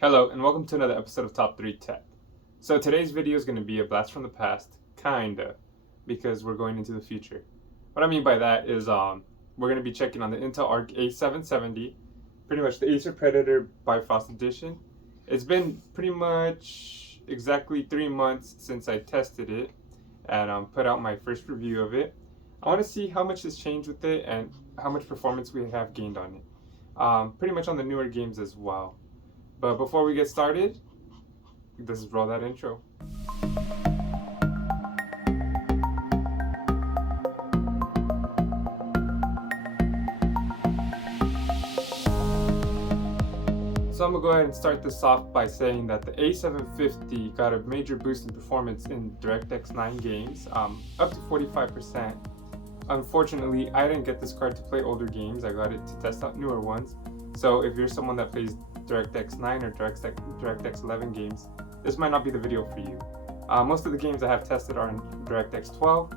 Hello and welcome to another episode of Top3Tech. So today's video is going to be a blast from the past, kinda, because we're going into the future. What I mean by that is we're going to be checking on the Intel Arc A770, pretty much the Acer Predator Bifrost Edition. It's been pretty much exactly 3 months since I tested it and put out my first review of it. I want to see how much has changed with it and how much performance we have gained on it. Pretty much on the newer games as well. But before we get started, let's roll that intro. So I'm gonna go ahead and start this off by saying that the A750 got a major boost in performance in DirectX 9 games, up to 45%. Unfortunately, I didn't get this card to play older games. I got it to test out newer ones. So if you're someone that plays DirectX 9 or DirectX 11 games, this might not be the video for you. Most of the games I have tested are in DirectX 12.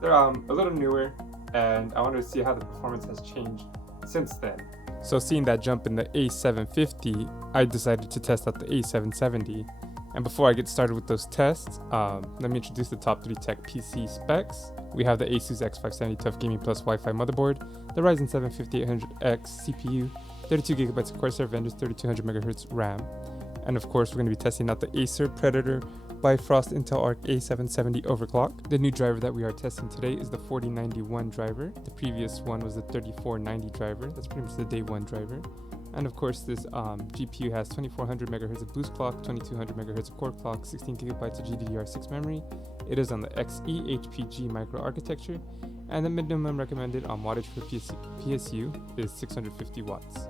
They're a little newer, and I wanted to see how the performance has changed since then. So seeing that jump in the A750, I decided to test out the A770. And before I get started with those tests, let me introduce the Top3Tech PC specs. We have the Asus X570 Tough Gaming Plus Wi-Fi motherboard, the Ryzen 7 5800X CPU, 32GB of Corsair Vendors 3200 MHz RAM, and of course we're going to be testing out the Acer Predator Bifrost Intel Arc A770 overclock. The new driver that we are testing today is the 4091 driver. The previous one was the 3490 driver. That's pretty much the day one driver. And of course this GPU has 2400 MHz of boost clock, 2200 MHz of core clock, 16GB of GDDR6 memory. It is on the XE HPG microarchitecture, and the minimum recommended wattage for PSU is 650 watts.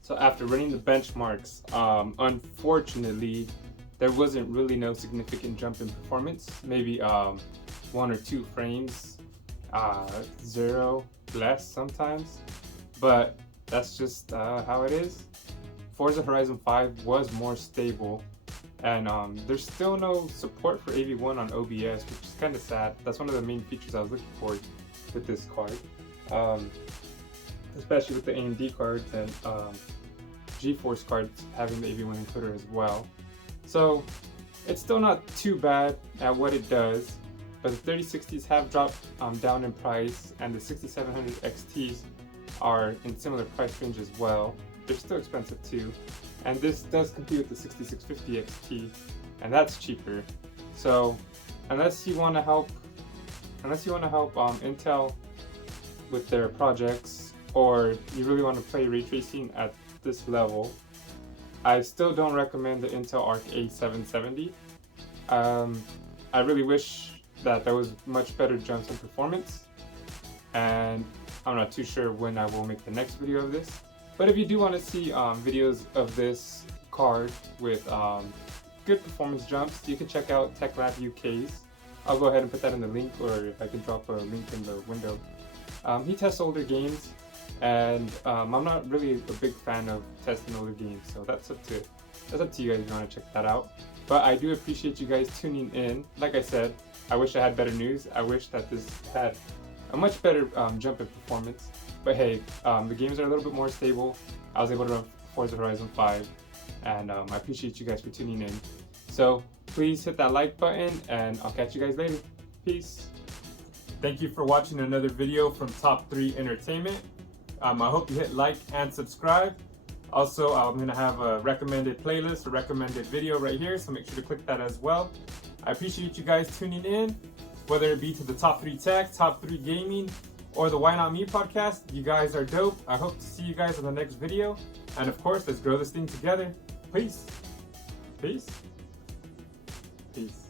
So after running the benchmarks, unfortunately, there wasn't really no significant jump in performance. Maybe 1 or 2 frames, 0 less sometimes, but that's just how it is. Forza Horizon 5 was more stable, and there's still no support for AV1 on OBS, which is kind of sad. That's one of the main features I was looking for with this card, especially with the AMD cards and GeForce cards having the AV1 encoder as well. So it's still not too bad at what it does, but the 3060s have dropped down in price, and the 6700 XTs are in similar price range as well. They're still expensive too, and this does compete with the 6650 XT, and that's cheaper. So unless you want to help Intel with their projects, or you really want to play ray tracing at this level, I still don't recommend the Intel Arc A770. I really wish that there was much better jumps in performance, and I'm not too sure when I will make the next video of this. But if you do want to see videos of this card with good performance jumps, you can check out Tech Lab UK's. I'll go ahead and put that in the link, or if I can drop a link in the window. He tests older games, and I'm not really a big fan of testing older games, so that's up to you guys if you want to check that out. But I do appreciate you guys tuning in. Like I said, I wish I had better news. I wish that this had a much better jump in performance. But hey, the games are a little bit more stable. I was able to run Forza Horizon 5, and I appreciate you guys for tuning in. So please hit that like button, and I'll catch you guys later. Peace. Thank you for watching another video from Top3 Entertainment. I hope you hit like and subscribe. Also, I'm going to have a recommended playlist, a recommended video right here, so make sure to click that as well. I appreciate you guys tuning in, whether it be to the Top3Tech, Top3 Gaming, or the Why Not Me podcast. You guys are dope. I hope to see you guys in the next video. And of course, let's grow this thing together. Peace. Peace. Peace.